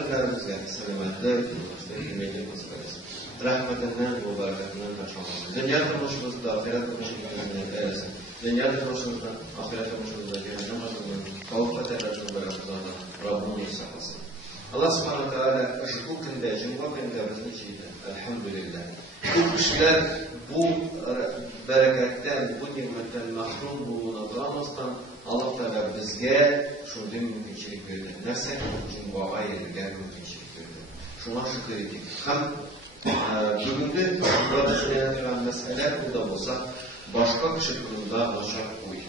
özlərimizlə sələmətlər, ümidli qızlarız. Rəhmətindən, mübarəkətindən qaçmalıyız. Dünya turmuşumuzda, axirət turmuşumuzda eləsin. Dünya turmuşumuzda, axirət turmuşumuzda cəhənnəm azından, qavub xətərlərdən bərəqədən Rabbini sağlasın. Allah subhanahu teala bu gündə, Cuma gündə bizim içində, elhamdülillah. Bu kişilər bu bərəkətdən, bu nimətdən məhrum buluna qalmasdan Allah Teala bizə şundan mümkünçilik verdi. Nəsə Cuma'ya yergə mümkünçilik verdi. Şuna şükür edik. Həm bugündə burada söylənilən məsələ bu da olsa, başqa kişi qılında başa qoy.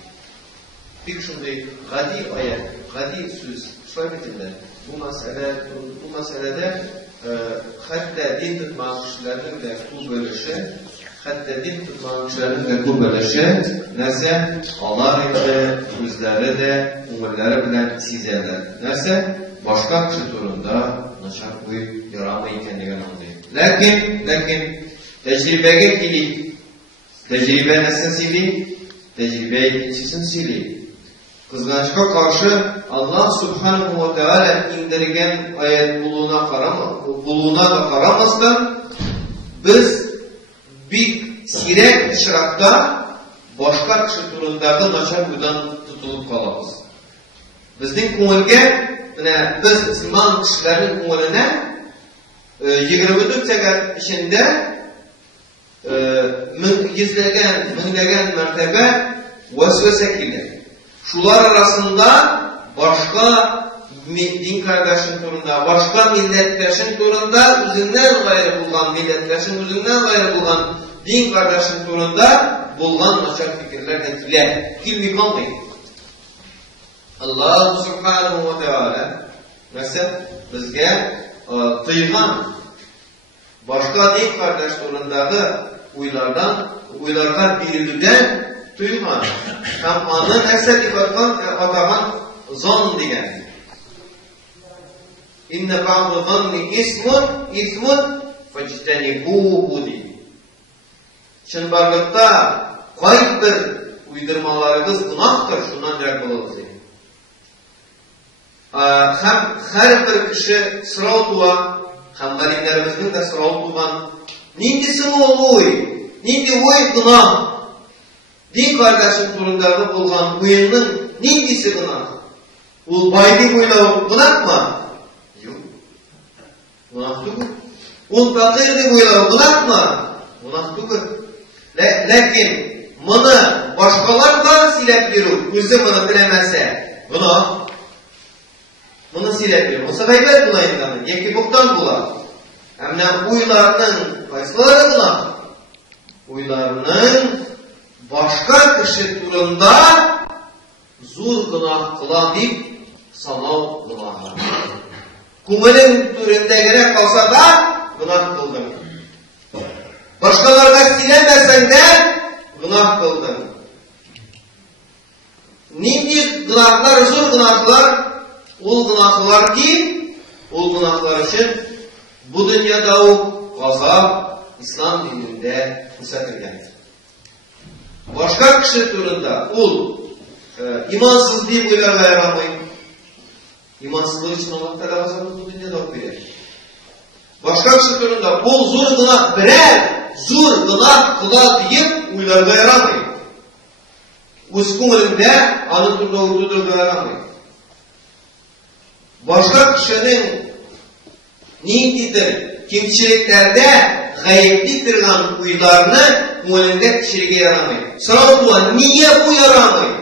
Bir şunday qadi ayət, qadi söz söhbətində bu məsələdə hətta din tutmaq kişilərin də qul bölüşü, hətta din tutmaq kişilərin də qul bölüşü nəsə Allah idi, özləri də umurları bilən sizələr. Nəsə başqa kişi turunda naşar qoyub yarama ikənliğən anlayıb. Lakin tecrübəyə gelip, tecrübe nəsin silib, tecrübe ikincisi silib. Kızgançka karşı Allah Subhanahu wa Teala indirgen ayet buluğuna da karamazdan biz bir sirek işrakta başka kişi turundaki naşar buradan tutulup kalırız. Bizden ko'ngilga biz Müslüman kişilerin ko'ngilına 24 saat içinde minglegen mertebe vesvese gelir. Şular arasında başka din kardeşin turunda, başka milletleşin turunda, özünden gayrı bulunan milletleşin, özünden gayrı bulunan din kardeşin turunda bulunan naşar fikirlerden kilmi kalmayın. Allah Subhanahu wa Teala mesela bizge tıygan başka din kardeş turundaki uylardan birilden tıygan. Hem anın esed ifadatan zon diyen. İnne ba'du zanni ismun fectenibuhu diye. Çınbarlıkta kayıp bir uydurmalarımız günahtır. Şundan cevap olalım. Hem her bir kişi sırav tuğan, hem galimlerimizin de sırav tuğan, nindisi oluy, nindi oy günah. Din kardeşin turundaki bulgan uyunun nindisi günah? Ul baydi buyla günah mı? Yok. Günah değil. Ul fakirdi buyla günah mı? Günah değil. Lakin bunu başkalardan silep yürü, özü bunu bilemezse günah. Bunu silep yürü. O sebepler bulayından, yeki buktan bular. Hem de uylarının fayslaları günah. Uylarının başka kişi turunda zor günah kılan deyip sanal günahlar. Kumulun turunda gerek kalsa da günah kıldın. Başkalarına silemesen de günah kıldın. Nindi günahlar, zor günahlar, o günahlar ki, o günahlar için bu dünyada o gazap İslam dininde fırsatırkendir. Başka kişi turunda ol imansız deyip uylarla yaramayın. İmansızlığı için Allah Teala gazabını bu dünyada verir. Başka kişi turunda ol zor günah zor günah kıla deyip uylarla yaramayın. Öz ko'ngilinde anı turda uylarla yaramayın. Başka kişinin niyetidir, kimçiliklerde gayipli durgan uylarını ko'ngilinde kişiliğe yaramayın. Sırav tuğan, niye bu yaramayın?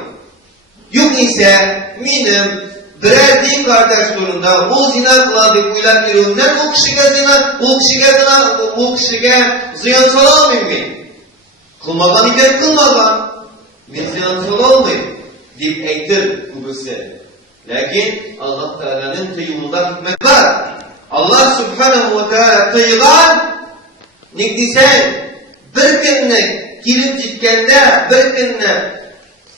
Yok ise benim birer din kardeş turunda o zina kıladık uylar yürüyünden o kişiye ziyan salamayın mı? Kılmadan iken kılmadan ben ziyan salamayın deyip ektir kubüse. Lakin Allah Teala'nın kıyımında hikmet var. Allah Subhanahu wa Teala kıyılan nekdisen bir günlük kilip citkende, bir günlük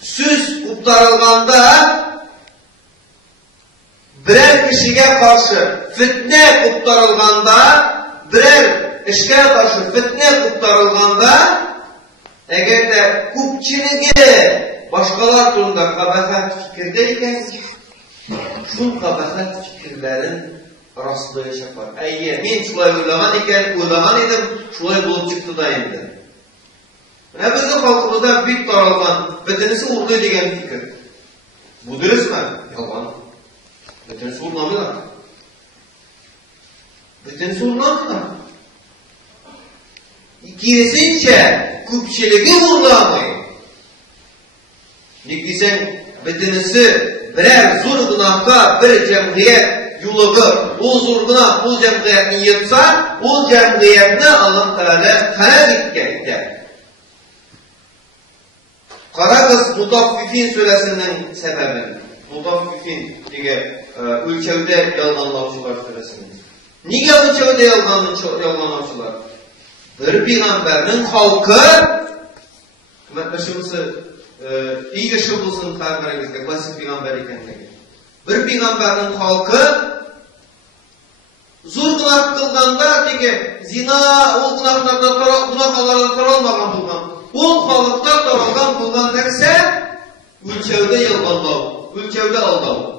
süz kuptarılganda birer kişiye karşı fitne kuptarılganda, birer işe karşı fitne kuptarılganda eğer de kupçiliği başkalar turunda kabahat fikirdeyken şu kabahat fikirlerin arasında yaşak var. Men şulay uylagan edim, şulay bulup çıktı da endi. Bizim halkımızda büyük taralgan, bedenisi urdu degen fikir. Bu dürüst mü? Yalan. Bedenisi urlamıyorlar. Bedenisi urlamıyorlar. Kesince köpçülüğü urlamayın. Ne diysen bedenisi birer zor günahka bir cemiyet yuluğu, o zor günah, o cemiyetini yıtsa, o cemiyetine Allah Teala talep etmekte. Karagız Mutaffifin suresinin sebebi. Mutaffifin diye ülkede yalganlavçılar suresinin. Niye ülkede yalganlavçılar? Bir peygamberin halkı kıymetleşimizi iyi yaşabılsın kalbimizde basit peygamber ekenligi. Bir peygamberin halkı zor günah kılganda diye zina o günahlardan taralmagan bulgan. O halkta taralgan bulgan derse ülkevde yalganlav, ülkevde aldav.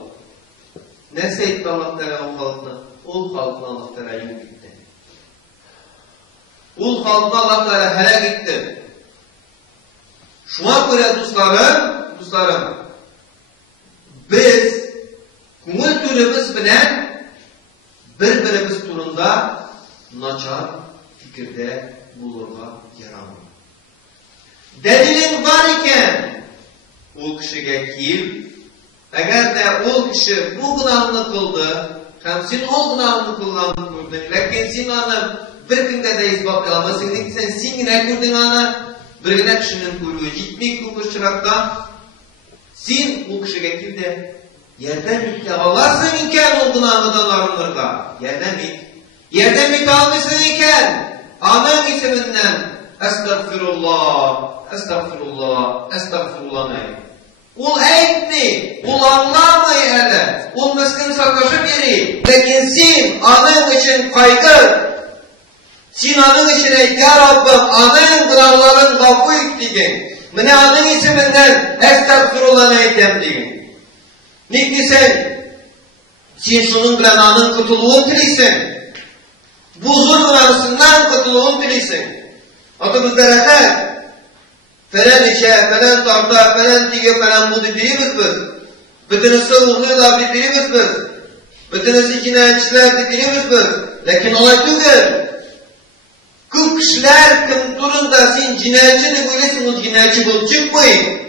Neyse etti Allah Teala o halkına? O halkına Allah Teala yok etti. O halkına Allah Teala helak etti. Şuna göre dostlarım, biz kumul türümüz bilen bir-birimiz turunda naçar fikirde bulurga yaramıyor. Delilin var iken o kişiye kil, eğer de o kişi bu günahını kıldı, hem sen o günahını kıldın, lakin sen onu bir günde de ispatlamamışsın, sen yine gördün onu, bir güne kişinin kuyruğu gitmek bu kuşçulukta, sen o kişiye kil de yerden bitti alasın iken o günahından arınırga, yerden bitti almışsın iken, anın isminden Estağfirullah, estağfirullah, estağfirullah ne? Ol aytni, ol anlamay hele, ol meskin sarkaşı biri. Lakin sen anın için kaygı, sen anın için ey ya Rabbim, anın günahların gafı ettiğin, mene anın isminden estağfirullah ne etem deyin. Nikli sen şunun bilen anın kutuluğunu bilirsin. Bu zor günahısından kutuluğunu bilirsin. Adı bizlere falan işe, falan tarda, falan diye, falan budu birimiz biz. Bütünüzü uğurluyorlar birimiz biz. Bütünüzü cinayetçiler birimiz biz. Lakin olay değil. Kırk kişiler kim durumda sen cinayetçi de böylesin, o cinayetçi bulup çıkmayın.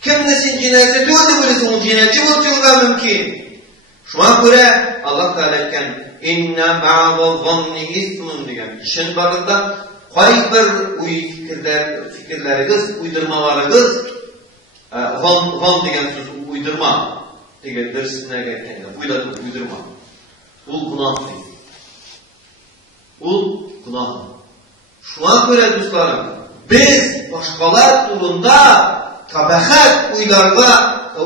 Kimde sen cinayetçi de böylesin, o cinayetçi bulup çıkma mümkün. Şuna göre Allah Teala etken inne ba'da zanni ismun diyen işin barında kay bir fikirleriniz, uydurmalarınız zan diyen söz uydurma diye dersine gelken uydurma. Ul günah değil. Ul günah. Şuna göre dostlarım biz başkalar turunda tabahat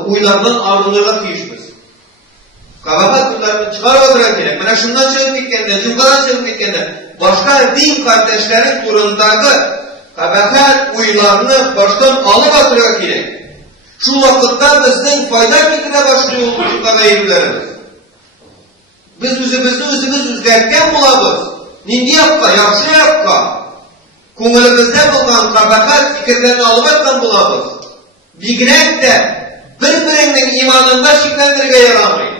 uylardan arınırga tiyişmiz. Kabahat bunlarını çıkarmadıra gerek. Bana şundan çıkıp gitkenler, cumbadan çıkıp gitkenler, başka din kardeşlerin turundaki kabahat uylarını baştan alıp atıra gerek. Şu vakitte bizden fayda getirine başlıyor oldukları eğilimlerimiz. Biz özümüzü üzgerken bulabız. Nindi yapka, yaxşı yapka. Kumulumuzda bulunan kabahat fikirlerini alıp atkan bulabız. Bilginek de birbirinin imanında şiklendirge yaramayın.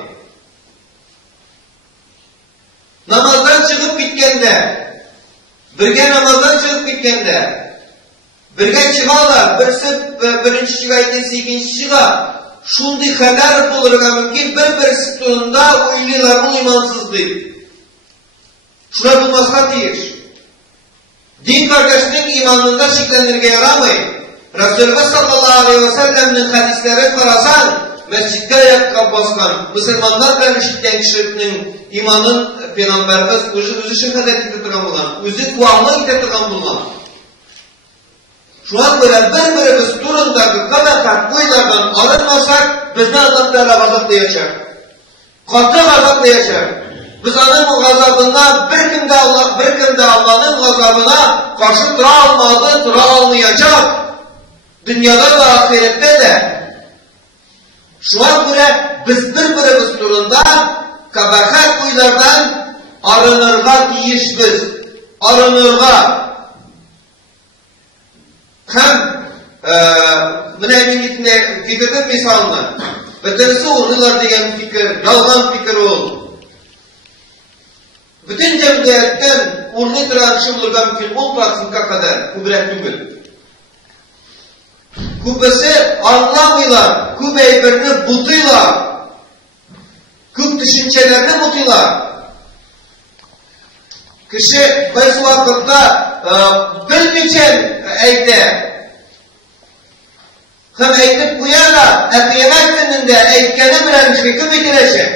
Namazdan çıkıp bitkende, birge namazdan çıkıp bitkende, birge çıkarlar, birinci çıkaytesi, ikinci çıkar, şundi kadar bulurga mümkün, bir turunda uylular bu imansızlık. Şuna bulmazsa değil. Din kardeşinin imanında şeklendirge yaramayın. Resulullah sallallahu aleyhi ve sellem'in hadisleri karasan, mescitte ayak baskan, Müslümanlar bilen işitken kişinin imanın Peygamberimiz özü şehadet etirgan bulan, özü kuvamlık etirgan bulan. Şu an böyle bir-birimiz turundaki kabahat boylardan arınmasak, bizden Allah Teala gazaplayacak. Katı gazaplayacak. Biz onun gazabına bir kimde Allah'ın gazabına karşı tura almayacak. Dünyada ve ahirette de. Şu an göre biz birbirimiz turunda kabahat huylardan arınırga tiyişbiz. Arınırga. Hem münevvinlikine fikirdir misalına. Bütünsi uğurlular diyen fikir, yalgan fikir ol. Bütün cemdiyetten uğurlu duran mümkün olmaksınka kadar kudret tügül. Kubesi anlamıyla, kub eybirini butuyla, kub düşüncelerini butuyla. Kişi biz vakitte bilmeyeceğim eyde. Hem eydip uyarla, kıyamet gününde eydikeni bilen şekil bitirecek.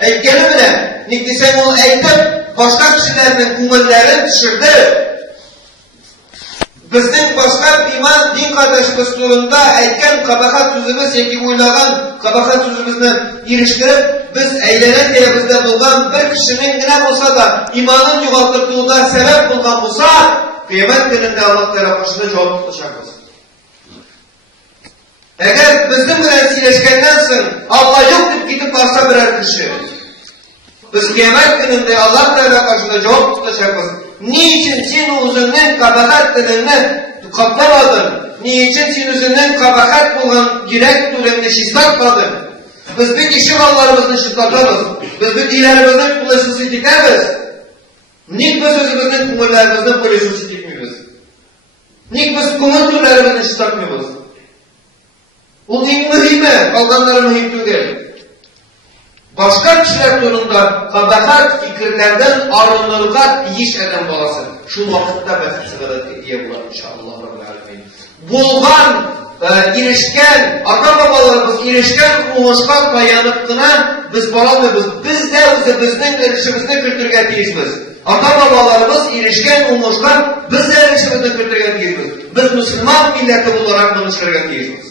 Eydikeni bilen, nikdisen onu eydip başka kişilerinin kumullerini düşürdü. Bizden başka iman, din kardeşimiz turunda eytken kabahat sözümüz, yeki uylagan kabahat sözümüzden iliştirip, biz eylenen diye bizde bulgan bir kişinin ne olsa da imanın yuvaltırdığında sebep bulgan olsa, kıyamet gününde Allah tarafından cevap tutacağız. Eğer bizim bilen sileşkenden sonra Allah yok deyip gidip varsa birer kişi, biz kıyamet gününde Allah tarafından cevap tutacağız. Niçin sen özünden kabahat diline kaplamadın? Niçin sen özünden kabahat bulan direkt türünde şizlatmadın? Biz bir kişi mallarımızı şizlatamız. Biz bir dilerimizden kulesini dikeriz. Nik biz özümüzden kumullarımızdan kulesini dikmiyoruz. Nik biz kumul türlerimizden şizlatmıyoruz. Bu en mühimi, kalganları mühim değil. Başka kişiler turunda kabahat fikirlerden arınırga iyiş eden balası. Şu vakitte belki sigara diye bular inşallah. Bulgan, ilişken, ata babalarımız ilişken uğuşkan dayanıklığına biz balamıyoruz. Biz de bizden erişimizde kültürge değişmiz. Ata babalarımız ilişken uğuşkan biz de erişimizde kültürge değişmiz. Biz Müslüman milleti olarak bunu çıkargen değişmiz.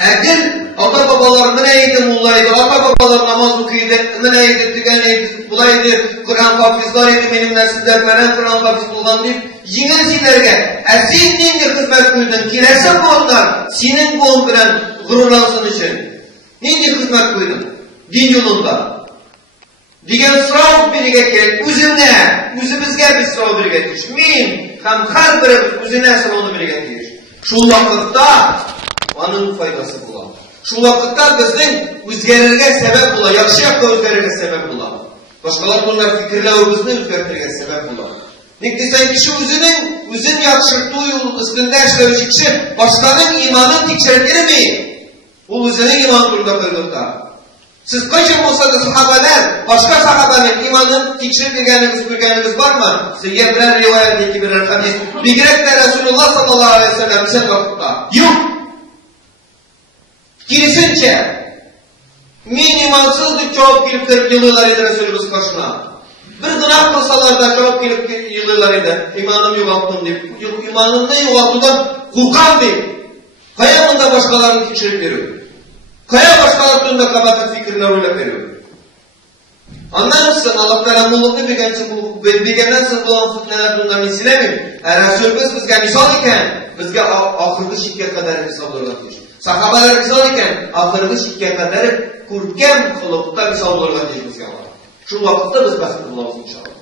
Eğer ata babalar neydi mullaydı, ata babalar namaz okuydu, neydi, tügeneydi, bulaydı, Kur'an hafizlarıydı, benimle sizler veren Kur'an hafiz bulgan deyip, yine sizlerge, sen neydi hizmet koydun, kilesi boğundan, senin boğun bilen gururlansın için. Neydi hizmet koydun? Din yolunda. Digen sırav birige kel, üzümne, üzümüzge bir sırav birige getirir. Min, hem her biri üzüne sıravını birige getirir. Şu vakitte, onun faydası bulan. Şu vakitte bizden özgerirge sebep bulan, yakşı yakta özgerirge sebep bulan. Başkalar bunlar fikirlerimizni özgerirge sebep bulan. Nikdisen kişi özün yakşırttığı yol üstünde işlemiş için başkanın imanın tikçerleri mi? Bu özünün iman durumda kırdıkta. Siz kaçın olsa da sahabeler, başka sahabenin imanın tikçerliğiniz var mı? Size birer rivayet, iki birer hadis. Bir gerek de Resulullah sallallahu aleyhi ve sellem bize vakitte. Yok. Kirisince, min imansızlık cevap gelip yıllarıydı Resulümüz karşına. Bir günah kılsalar da cevap gelip yıllarıydı. İmanım yoğalttım deyip, imanımda yoğaltıdan kulkan deyip, kayamında başkalarını tikşirip veriyor. Kaya başkalarında kabahat fikirler öyle veriyor. Anlar mısın? Allah Teala mulluklu bilgenden sın bulan fıtneler bundan silemim. Resulümüz bizge misal iken, bizge ahırlı şirket kadar misallarla geçiyor. Sahabeler misal iken, ahırlı şirket kadar kurkem kılıkta misallarla geçiyor. Şu vakitte biz basit bulamız inşallah.